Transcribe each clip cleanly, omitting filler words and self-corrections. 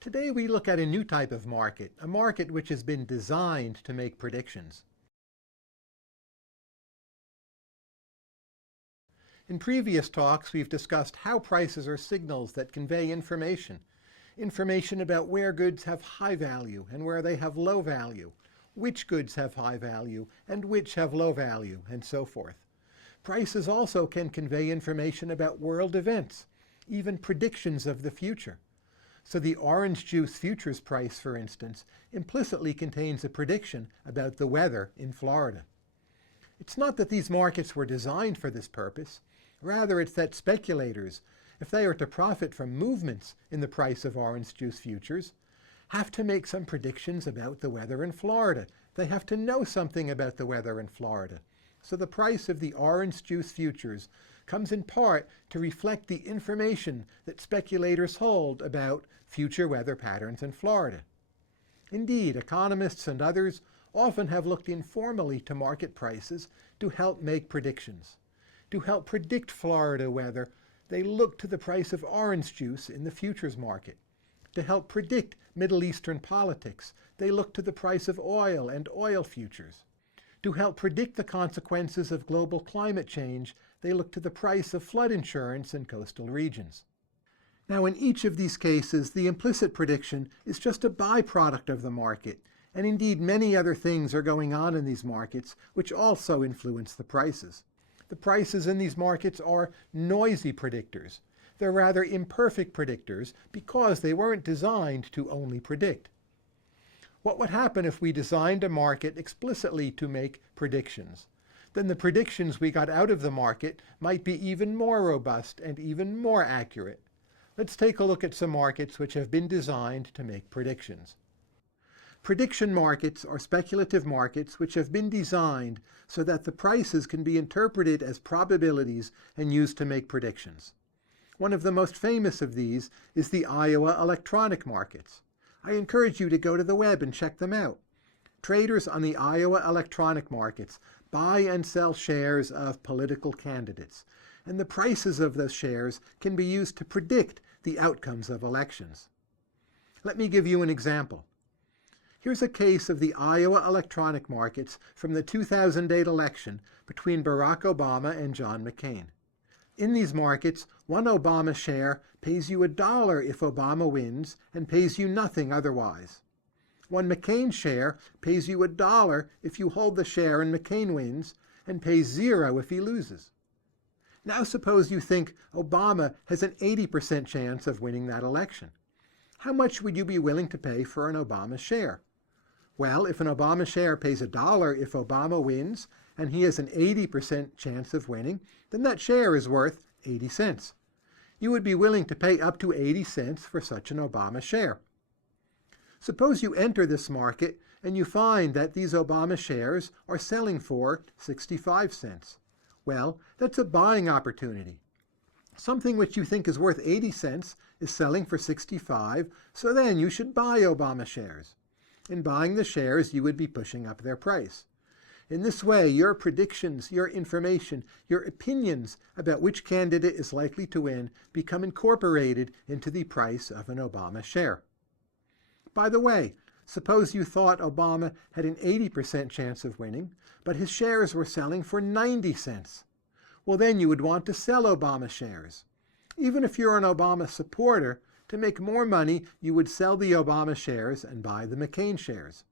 Today we look at a new type of market, a market which has been designed to make predictions. In previous talks, we've discussed how prices are signals that convey information. Information about where goods have high value and where they have low value, which goods have high value and which have low value, and so forth. Prices also can convey information about world events, even predictions of the future. So the orange juice futures price, for instance, implicitly contains a prediction about the weather in Florida. It's not that these markets were designed for this purpose. Rather, it's that speculators, if they are to profit from movements in the price of orange juice futures, have to make some predictions about the weather in Florida. They have to know something about the weather in Florida. So the price of the orange juice futures comes in part to reflect the information that speculators hold about future weather patterns in Florida. Indeed, economists and others often have looked informally to market prices to help make predictions. To help predict Florida weather, they look to the price of orange juice in the futures market. To help predict Middle Eastern politics, they look to the price of oil and oil futures. To help predict the consequences of global climate change, they look to the price of flood insurance in coastal regions. Now, in each of these cases, the implicit prediction is just a byproduct of the market, and indeed many other things are going on in these markets which also influence the prices. The prices in these markets are noisy predictors. They're rather imperfect predictors because they weren't designed to only predict. What would happen if we designed a market explicitly to make predictions? Then the predictions we got out of the market might be even more robust and even more accurate. Let's take a look at some markets which have been designed to make predictions. Prediction markets are speculative markets which have been designed so that the prices can be interpreted as probabilities and used to make predictions. One of the most famous of these is the Iowa electronic markets. I encourage you to go to the web and check them out. Traders on the Iowa electronic markets buy and sell shares of political candidates, and the prices of those shares can be used to predict the outcomes of elections. Let me give you an example. Here's a case of the Iowa electronic markets from the 2008 election between Barack Obama and John McCain. In these markets, one Obama share pays you $1 if Obama wins and pays you nothing otherwise. One McCain share pays you $1 if you hold the share and McCain wins, and pays 0 if he loses. Now suppose you think Obama has an 80% chance of winning that election. How much would you be willing to pay for an Obama share? Well, if an Obama share pays $1 if Obama wins, and he has an 80% chance of winning, then that share is worth 80 cents. You would be willing to pay up to 80 cents for such an Obama share. Suppose you enter this market and you find that these Obama shares are selling for 65 cents. Well, that's a buying opportunity. Something which you think is worth 80 cents is selling for 65, so then you should buy Obama shares. In buying the shares, you would be pushing up their price. In this way, your predictions, your information, your opinions about which candidate is likely to win become incorporated into the price of an Obama share. By the way, suppose you thought Obama had an 80% chance of winning, but his shares were selling for 90 cents. Well, then you would want to sell Obama shares. Even if you're an Obama supporter, to make more money, you would sell the Obama shares and buy the McCain shares.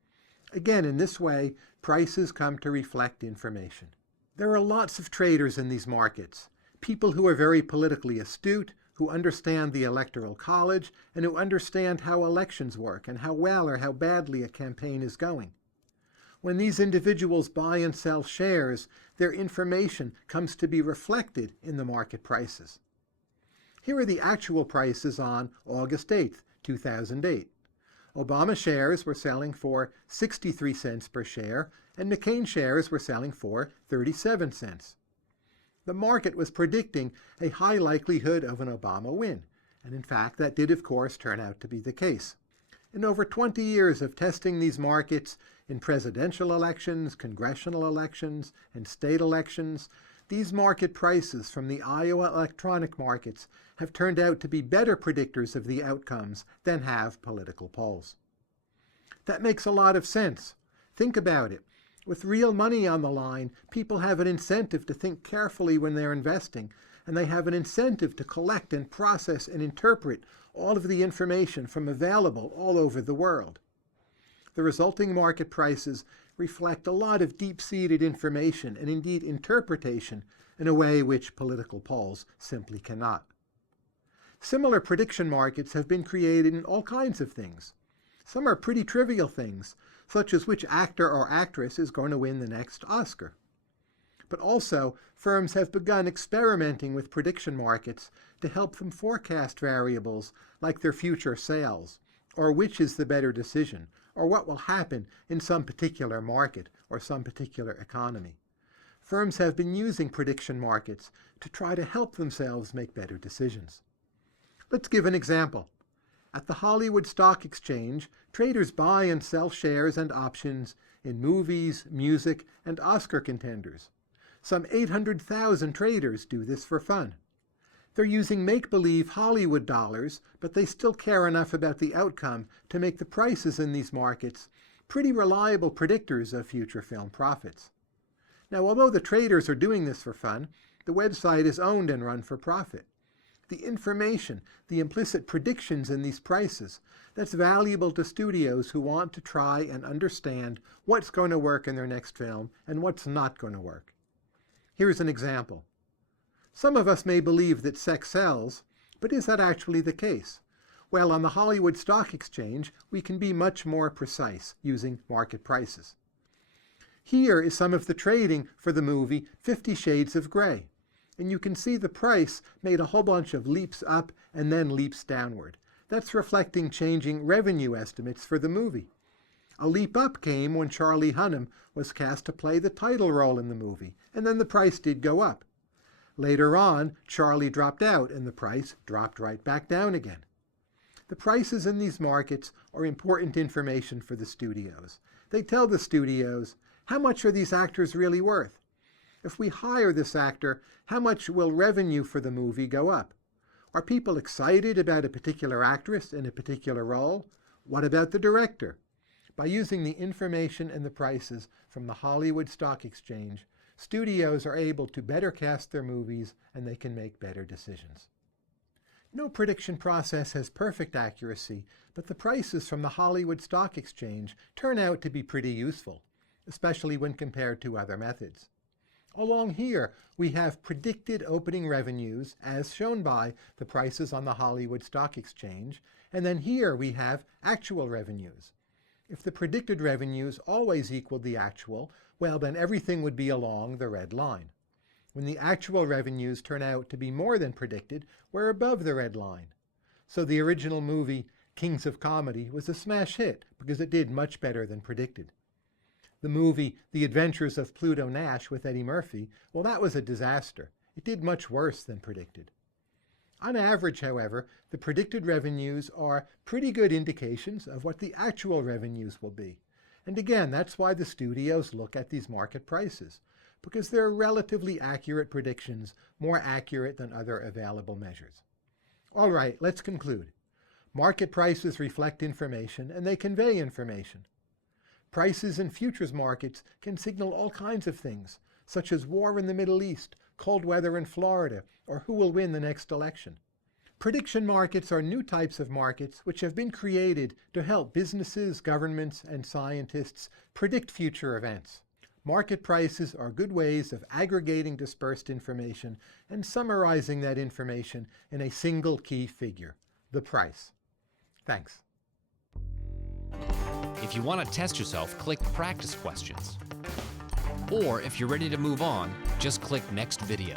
Again, in this way, prices come to reflect information. There are lots of traders in these markets, people who are very politically astute, who understand the Electoral College, and who understand how elections work and how well or how badly a campaign is going. When these individuals buy and sell shares, their information comes to be reflected in the market prices. Here are the actual prices on August 8th, 2008. Obama shares were selling for 63 cents per share, and McCain shares were selling for 37 cents. The market was predicting a high likelihood of an Obama win, and in fact that did of course turn out to be the case. In over 20 years of testing these markets in presidential elections, congressional elections, and state elections, These market prices from the Iowa electronic markets have turned out to be better predictors of the outcomes than have political polls. That makes a lot of sense. Think about it. With real money on the line, people have an incentive to think carefully when they're investing, and they have an incentive to collect and process and interpret all of the information from available all over the world. The resulting market prices reflect a lot of deep-seated information and indeed interpretation in a way which political polls simply cannot. Similar prediction markets have been created in all kinds of things. Some are pretty trivial things, such as which actor or actress is going to win the next Oscar. But also, firms have begun experimenting with prediction markets to help them forecast variables like their future sales, or which is the better decision, or what will happen in some particular market or some particular economy. Firms have been using prediction markets to try to help themselves make better decisions. Let's give an example. At the Hollywood Stock Exchange, traders buy and sell shares and options in movies, music, and Oscar contenders. Some 800,000 traders do this for fun. They're using make-believe Hollywood dollars, but they still care enough about the outcome to make the prices in these markets pretty reliable predictors of future film profits. Now, although the traders are doing this for fun, the website is owned and run for profit. The information, the implicit predictions in these prices, that's valuable to studios who want to try and understand what's going to work in their next film and what's not going to work. Here's an example. Some of us may believe that sex sells, but is that actually the case? Well, on the Hollywood Stock Exchange, we can be much more precise using market prices. Here is some of the trading for the movie 50 Shades of Grey, and you can see the price made a whole bunch of leaps up and then leaps downward. That's reflecting changing revenue estimates for the movie. A leap up came when Charlie Hunnam was cast to play the title role in the movie, and then the price did go up. Later on, Charlie dropped out and the price dropped right back down again. The prices in these markets are important information for the studios. They tell the studios, how much are these actors really worth? If we hire this actor, how much will revenue for the movie go up? Are people excited about a particular actress in a particular role? What about the director? By using the information and the prices from the Hollywood Stock Exchange, studios are able to better cast their movies and they can make better decisions. No prediction process has perfect accuracy, but the prices from the Hollywood Stock Exchange turn out to be pretty useful, especially when compared to other methods. Along here, we have predicted opening revenues as shown by the prices on the Hollywood Stock Exchange, and then here we have actual revenues. If the predicted revenues always equaled the actual, well, then everything would be along the red line. When the actual revenues turn out to be more than predicted, we're above the red line. So the original movie, Kings of Comedy, was a smash hit because it did much better than predicted. The movie The Adventures of Pluto Nash with Eddie Murphy, well, that was a disaster. It did much worse than predicted. On average, however, the predicted revenues are pretty good indications of what the actual revenues will be. And again, that's why the studios look at these market prices, because they're relatively accurate predictions, more accurate than other available measures. All right, let's conclude. Market prices reflect information and they convey information. Prices in futures markets can signal all kinds of things, such as war in the Middle East, cold weather in Florida, or who will win the next election. Prediction markets are new types of markets which have been created to help businesses, governments, and scientists predict future events. Market prices are good ways of aggregating dispersed information and summarizing that information in a single key figure, the price. Thanks. If you want to test yourself, click Practice Questions. Or if you're ready to move on, just click Next Video.